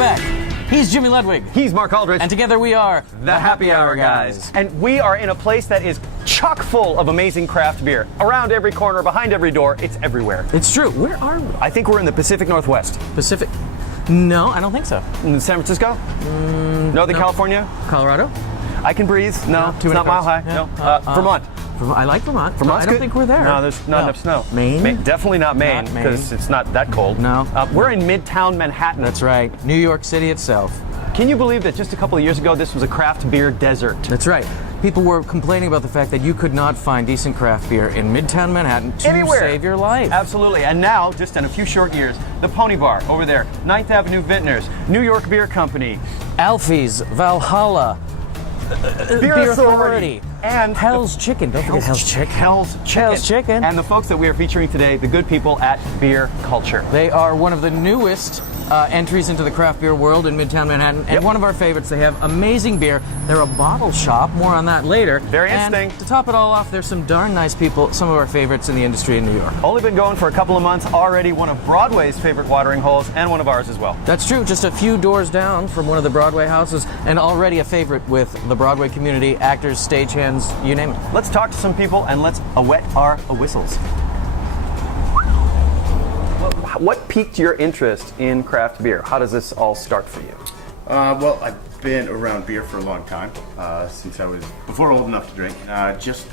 back. He's Jimmy Ludwig. He's Mark Aldrich. And together we are the Happy Hour Guys. And we are in a place that is chock full of amazing craft beer. Around every corner, behind every door, it's everywhere. It's true. Where are we? I think we're in the Pacific Northwest. Pacific? No, I don't think so. In San Francisco? Northern California? Colorado? I can breathe. No, it's not mile high. Yeah. No. Vermont. I like Vermont. Vermont's I don't good. think we're there. No, there's not enough snow. Maine? Definitely not Maine, because it's not that cold. No. We're in Midtown Manhattan. That's right. New York City itself. Can you believe that just a couple of years ago, this was a craft beer desert? That's right. People were complaining about the fact that you could not find decent craft beer in Midtown Manhattan to save your life. Absolutely. And now, just in a few short years, the Pony Bar over there, 9th Avenue Vintners, New York Beer Company, Alfie's, Valhalla, Beer Authority, and Hell's Chicken. Don't forget Hell's Chicken. Hell's Chicken. And the folks that we are featuring today, the good people at Beer Culture. They are one of the newest entries into the craft beer world in Midtown Manhattan, and one of our favorites. They have amazing beer. They're a bottle shop. More on that later. Very interesting. And to top it all off, there's some darn nice people, some of our favorites in the industry in New York. Only been going for a couple of months, already one of Broadway's favorite watering holes, and one of ours as well. That's true. Just a few doors down from one of the Broadway houses, and already a favorite with the Broadway community, actors, stagehands, you name it. Let's talk to some people and let's wet our whistles. What piqued your interest in craft beer? How does this all start for you? Well, I've been around beer for a long time, since I was before old enough to drink. I just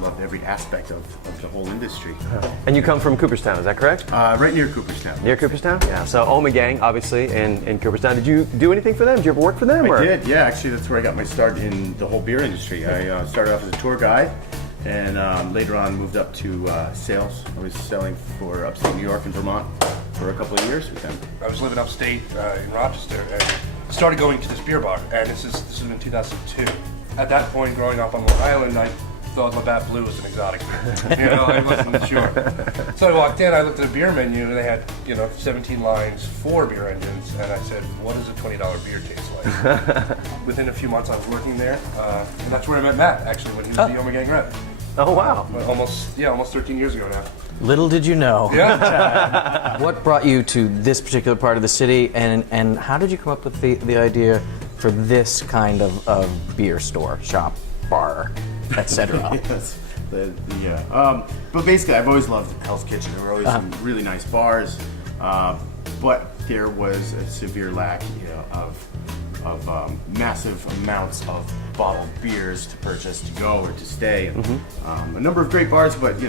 loved every aspect of the whole industry. And you come from Cooperstown, is that correct? Right near Cooperstown. Near Cooperstown? Yeah. So Omegang, obviously, in Cooperstown. Did you do anything for them? Did you ever work for them? I did, yeah. Actually, that's where I got my start in the whole beer industry. I started off as a tour guide, and later on moved up to sales. I was selling for upstate New York and Vermont for a couple of years with them. I was living upstate in Rochester and started going to this beer bar, and this was in 2002. At that point, growing up on Long Island, I thought Labatt Blue was an exotic beer. I wasn't sure. So I walked in, I looked at the beer menu, and they had 17 lines, 4 beer engines, and I said, what does a $20 beer taste like? Within a few months, I was working there, and that's where I met Matt, actually, when he was the Omegang rep. Oh, wow. Almost 13 years ago now. Little did you know. Yeah. What brought you to this particular part of the city, and how did you come up with the idea for this kind of beer store, shop, bar, etc.? Yes. But basically, I've always loved Hell's Kitchen. There were always some really nice bars, but there was a severe lack, of massive amounts of bottled beers to purchase, to go, or to stay. And, a number of great bars, but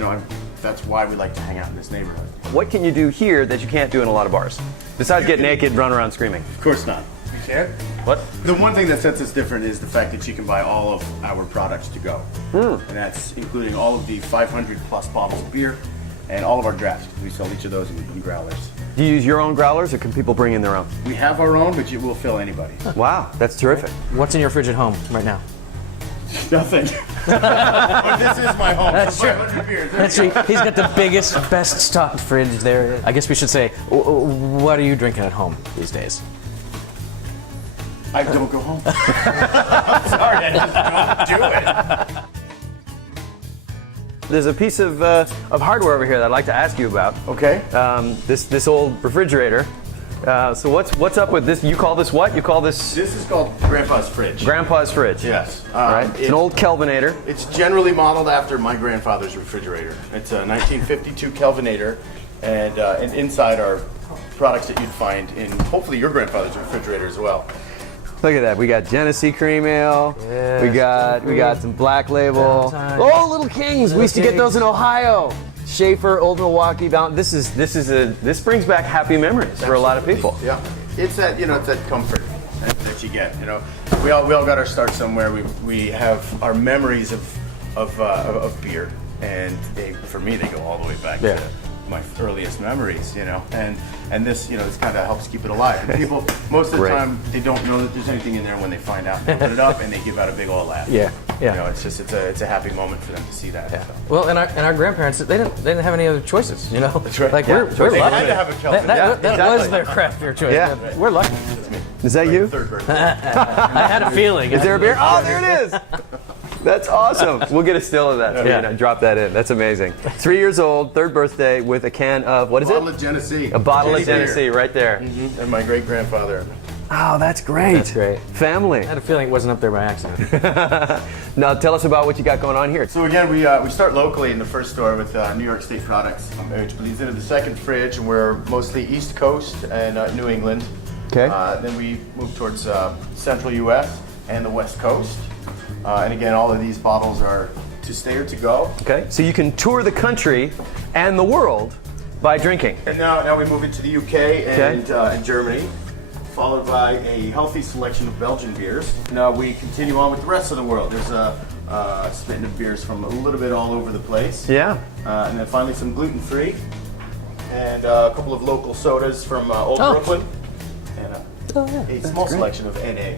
that's why we like to hang out in this neighborhood. What can you do here that you can't do in a lot of bars? Besides get naked, run around screaming. Of course not. You can't? What? The one thing that sets us different is the fact that you can buy all of our products to go. And that's including all of the 500 plus bottles of beer and all of our drafts. We sell each of those in growlers. Do you use your own growlers, or can people bring in their own? We have our own, but it will fill anybody. Wow, that's terrific. What's in your fridge at home right now? Nothing. But this is my home. That's true. 500 beers. That's true. He's got the biggest, best stocked fridge there. I guess we should say, what are you drinking at home these days? I don't go home. I'm sorry, I just don't do it. There's a piece of hardware over here that I'd like to ask you about. Okay. This old refrigerator. So what's up with this? You call this what? You call this This is called Grandpa's fridge. Grandpa's fridge. Yes. Right. It's an old Kelvinator. It's generally modeled after my grandfather's refrigerator. It's a 1952 Kelvinator, and inside are products that you'd find in hopefully your grandfather's refrigerator as well. Look at that. We got Genesee cream ale. Yes, we got some Black Label. Valentine. Oh, Little Kings. We used to get those in Ohio. Schaefer, Old Milwaukee. This brings back happy memories for a lot of people. Yeah. It's that it's that comfort that you get. We all got our start somewhere. We have our memories of beer, and for me they go all the way back to my earliest memories, and this, this kind of helps keep it alive. And people, most of the time, they don't know that there's anything in there when they find out. They open it up and they give out a big old laugh. Yeah. It's a happy moment for them to see that. Yeah. So. Well, and our grandparents, they didn't have any other choices, That's right. Like Yeah. we're They lucky. had to have a Kelvinator. That was their craft beer choice. Yeah. We're lucky. Is that you? Third birthday. I had a feeling. Is there a beer? Oh, there it is. That's awesome. We'll get a still of that. So, Yeah. drop that in. That's amazing. 3 years old, third birthday, with a can of, what is Bottle it? of Genesee. A bottle of Genesee Genesee right there. And my great grandfather. Oh, that's great. That's great. Family. I had a feeling it wasn't up there by accident. Now tell us about what you got going on here. So again, we start locally in the first store with New York State products, which bleeds into the second fridge, and we're mostly East Coast and New England. Okay. Then we move towards Central U.S. and the West Coast. And again, all of these bottles are to stay or to go. Okay. So you can tour the country and the world by drinking. And now we move into the UK and Germany, followed by a healthy selection of Belgian beers. Now we continue on with the rest of the world. There's a smitten of beers from a little bit all over the place. Yeah. And then finally some gluten-free, and a couple of local sodas from Old Brooklyn, and a small selection of NA.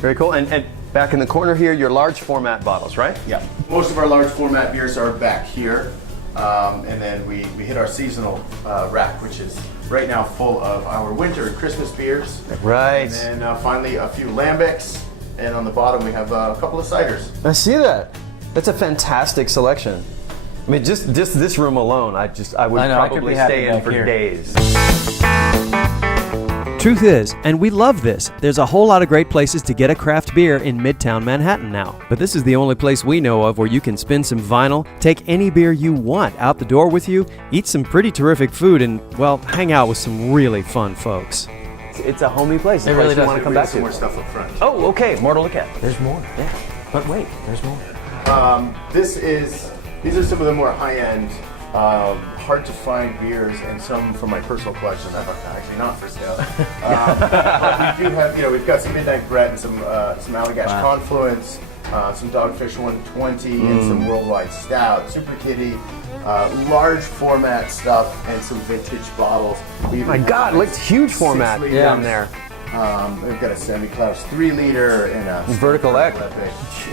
Very cool. And back in the corner here, your large format bottles, right? Yeah. Most of our large format beers are back here. And then we hit our seasonal rack, which is right now full of our winter and Christmas beers. Right. And then finally a few lambics. And on the bottom we have a couple of ciders. I see that. That's a fantastic selection. I mean, just this room alone, I would I know, I could probably be happy stay in back for here. days. Truth is, and we love this, there's a whole lot of great places to get a craft beer in Midtown Manhattan now. But this is the only place we know of where you can spin some vinyl, take any beer you want out the door with you, eat some pretty terrific food, and, well, hang out with some really fun folks. It's a homey place. It's a really place you does. want to come We back have some more to. stuff up front. Oh, okay. More to look at. There's more. Yeah. But wait, there's more. These are some of the more high-end, hard to find beers, and some from my personal collection that are actually not for sale. But we do have, we've got some Midnight Brett and some Allagash Confluence, some Dogfish 120, and some Worldwide Stout, Super Kitty, large format stuff, and some vintage bottles. My God, looks huge format 6 down liters. there. We've got a Semi-Klaus 3-liter and a Vertical X,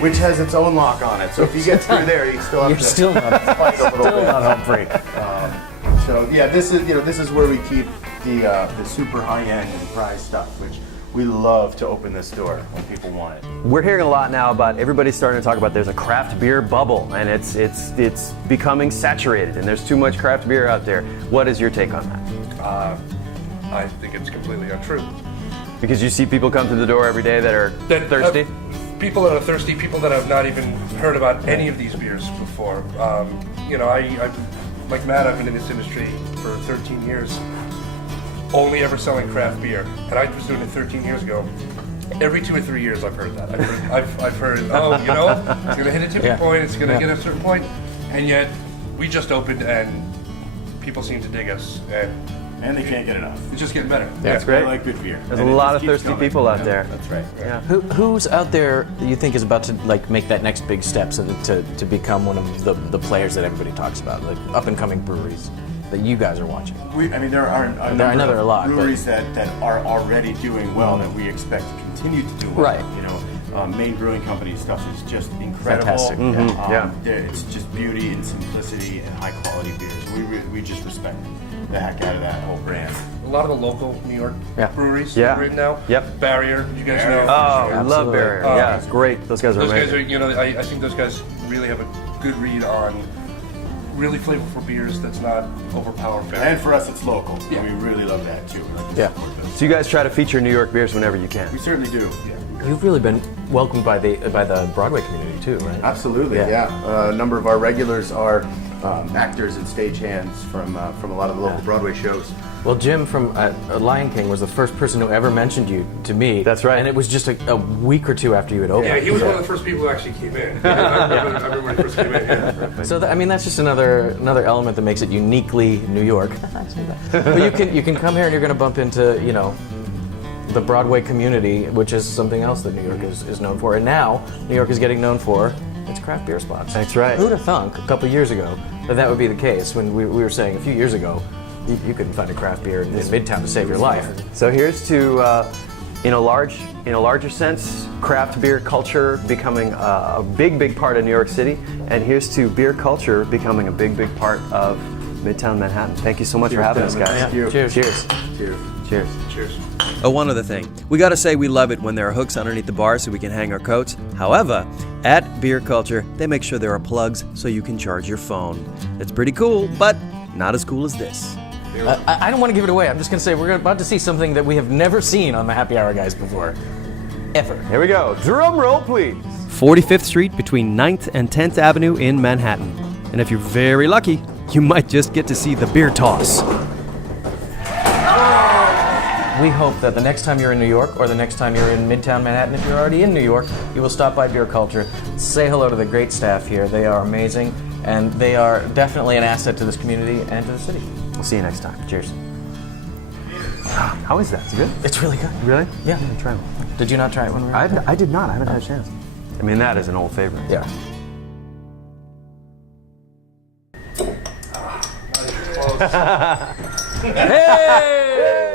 which has its own lock on it. So if you get through there, you still have You're to still not, fight a little still bit. not home free. So yeah, this is where we keep the super high end and prize stuff, which we love to open this door when people want it. We're hearing a lot now about everybody's starting to talk about there's a craft beer bubble, and it's becoming saturated, and there's too much craft beer out there. What is your take on that? I think it's completely untrue. Because you see people come to the door every day that are thirsty. People that are thirsty, people that have not even heard about any of these beers before. I like Matt, I've been in this industry for 13 years, only ever selling craft beer, and I was doing it 13 years ago. Every 2 or 3 years, I've heard that. I've heard, it's gonna hit a tipping point, it's gonna get a certain point, and yet we just opened, and people seem to dig us, And they can't get enough. it's just getting better. That's great. They like good beer. There's And a it lot just of keeps thirsty going. people out there. That's right. Yeah. Who's out there that you think is about to make that next big step to become one of the players that everybody talks about, like up and coming breweries that you guys are watching? There are a There- I know number there are a of lot, but- breweries that are already doing well that we expect to continue to do well. Right. Maine Brewing Company stuff is just incredible. Fantastic. Yeah. It's just beauty and simplicity and high quality beers. We just respect the heck out of that whole brand. A lot of the local New York Yeah. breweries Yeah. that we're in now. Yep. Barrier, you guys Barrier. know. Oh, I love Absolutely. Barrier. Yeah, it's great. Those guys are Those guys amazing. are, I think those guys really have a good read on really flavorful beers that's not overpowering. And for us, it's local. Yeah. We really love that too. We like to Yeah. support those. So you guys try to feature New York beers whenever you can. We certainly do. You've really been welcomed by the Broadway community too, right? Absolutely, Yeah. yeah. A number of our regulars are actors and stagehands from a lot of the local Broadway shows. Well, Jim from Lion King was the first person who ever mentioned you to me. That's right. And it was just a week or two after you had opened. Yeah, he was one of the first people who actually came in. I remember when he first came in. Yeah. So I mean, that's just another element that makes it uniquely New York. But you can come here and you're going to bump into the Broadway community, which is something else that New York is known for. And now New York is getting known for its craft beer spots. That's right. Who'd have thunk a couple years ago that would be the case? When we were saying a few years ago, you couldn't find a craft beer in Midtown to save your life. So here's to, in a larger sense, craft beer culture becoming a big part of New York City, and here's to beer culture becoming a big part of Midtown Manhattan. Thank you so much for having us, guys. Thank you. Cheers. Cheers. Cheers. Cheers. Cheers. Oh, one other thing. We gotta say we love it when there are hooks underneath the bar so we can hang our coats. However, at Beer Culture, they make sure there are plugs so you can charge your phone. It's pretty cool, but not as cool as this. I don't want to give it away. I'm just going to say we're about to see something that we have never seen on the Happy Hour guys before. Ever. Here we go. Drum roll, please. 45th Street between 9th and 10th Avenue in Manhattan. And if you're very lucky, you might just get to see the beer toss. We hope that the next time you're in New York or the next time you're in Midtown Manhattan, if you're already in New York, you will stop by Beer Culture, say hello to the great staff here. They are amazing, and they are definitely an asset to this community and to the city. We'll see you next time. Cheers. How is that? Is it good? It's really good. Really? Yeah. I'm gonna try one. Did you not try it when we were I did not. I haven't had a chance. I mean, that is an old favorite. Yeah. Hey!